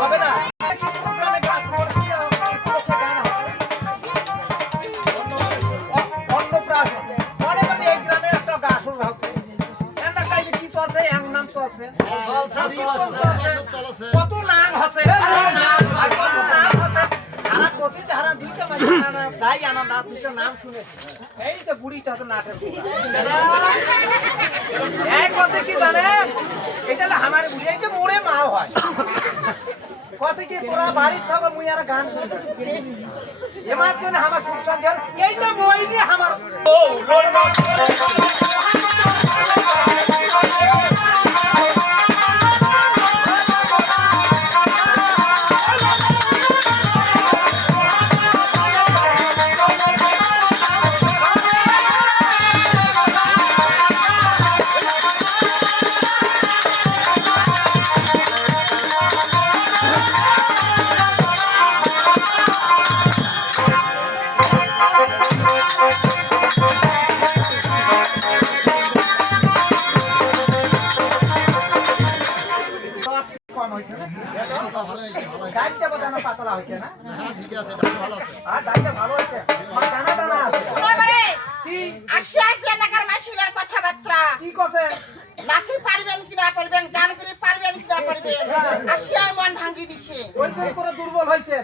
হবে না কত নাম হচ্ছে যাই আনা না দুটো নাম শুনেছি এই তো বুড়িটা তো নাটের কথা কি জানে এটা আমার বুড়ি এই যে মোড়ে মা হয় কথা কি তোরা বাড়ির থাকো মুই আর গান শুনতে এমার জন্য আমার সুখ শান্তি এই তো বইনি আমার পাতলা হয়েছে না আর ডালটা ভালো হয়েছে দানা দানা আছে কি কথাবার্তা কি কছে নাচি পারবেন কি না পারবেন গান করে পারবেন কি না পারবেন আসিয়া মন ভাঙি দিছে ওই জন্য করে দুর্বল হইছে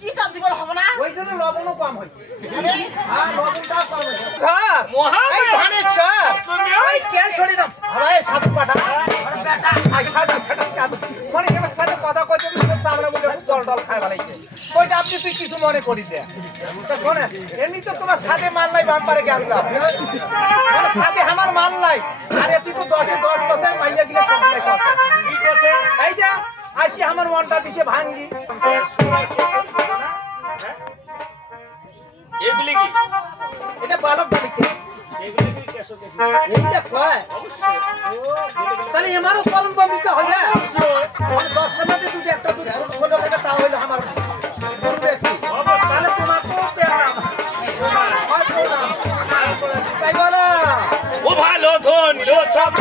কি তো দুর্বল হবে না ওই জন্য লবণও কম হইছে আর লবণটাও কম হইছে খা মহারাজ এই ধানের চার ওই কে ছড়ি না ভাই সাধু পাঠা আরে বেটা আই সাধু বেটা সাধু মনে কেমন সাথে কথা কইতে সামনে মুখে জল জল খায় ভালাইছে কইটা আপনি তুই কিছু মনে করিতে তো শুনে এমনি তো তোমার সাথে মান নাই বাম্পারে জ্ঞান দাও মানে সাথে আমার মান নাই আরে তুই তো 10 এ 10 কথা মাইয়া গিলা সব লাই কথা ঠিক আছে এই যা আসি আমার মনটা দিছে ভাঙ্গি এগুলি কি এটা বালক বালিকে এগুলি কি কেসো কেসো এইটা কয় অবশ্যই তাহলে আমারও কলম বন্দিতে হবে অবশ্যই 10 টাকাতে যদি একটা দুধ ছোট টাকা তা হইলো আমার গরু দেখি তাহলে তোমার তো পেলাম তাই বলো ও ভালো ধন লো সব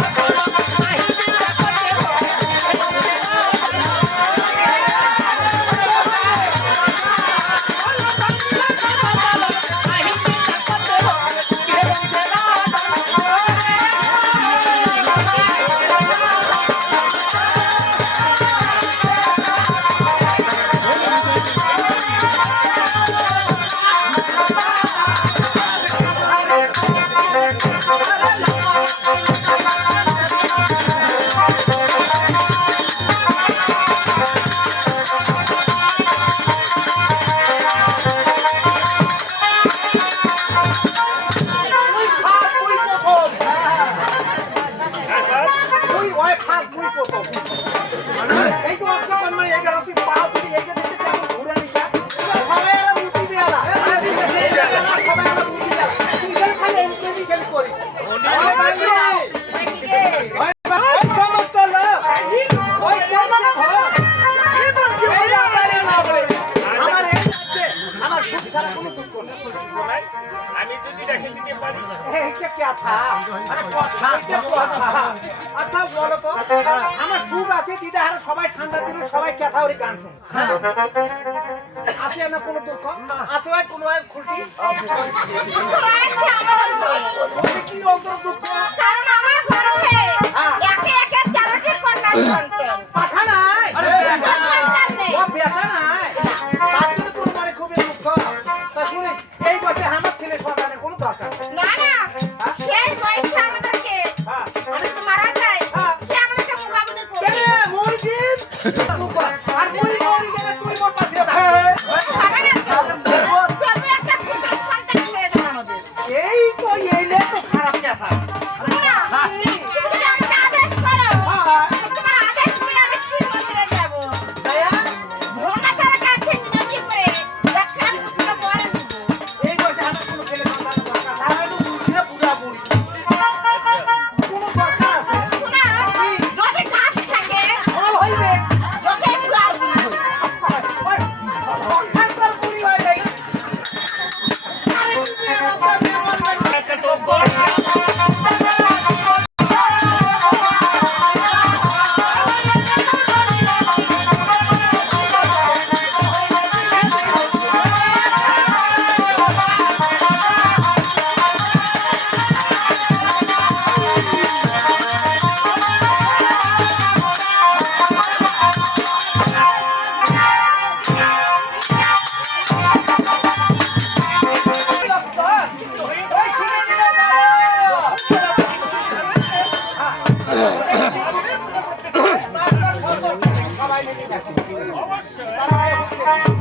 আমি যদি রেখে দিতে পারি এইটা কি কথা আরে কথা আচ্ছা বলো তো আমার সুখ আছে দিদা আর সবাই ঠান্ডা দিন সবাই কথা ওরে গান শুনে আছে না কোনো দুঃখ আছে হয় কোনো খুঁটি কি অন্তর দুঃখ কারণ আমার ঘরে একে একে চালাকি কন্যা সন্তান পাঠা নাই আরে সন্তান নেই ও বেটা নাই তার জন্য তোর মানে খুবই দুঃখ তা শুনে এই বছর আমার ছেলে সন্তানের কোনো দরকার না না সেই বয়সে আমাদেরকে আমি তো মারা যাই কে আমাদেরকে মোকাবিলা করবে মুরগি আর মুরগি গেলে তুই মোর পাশে না হবে না তো তবে একটা পুত্র সন্তান হয়ে যাবে আমাদের এই তো এইলে তো খারাপ কথা শোনো তুমি আমাকে আদেশ করো তোমার আদেশ সবাই মিলে দেখি। অবশ্যই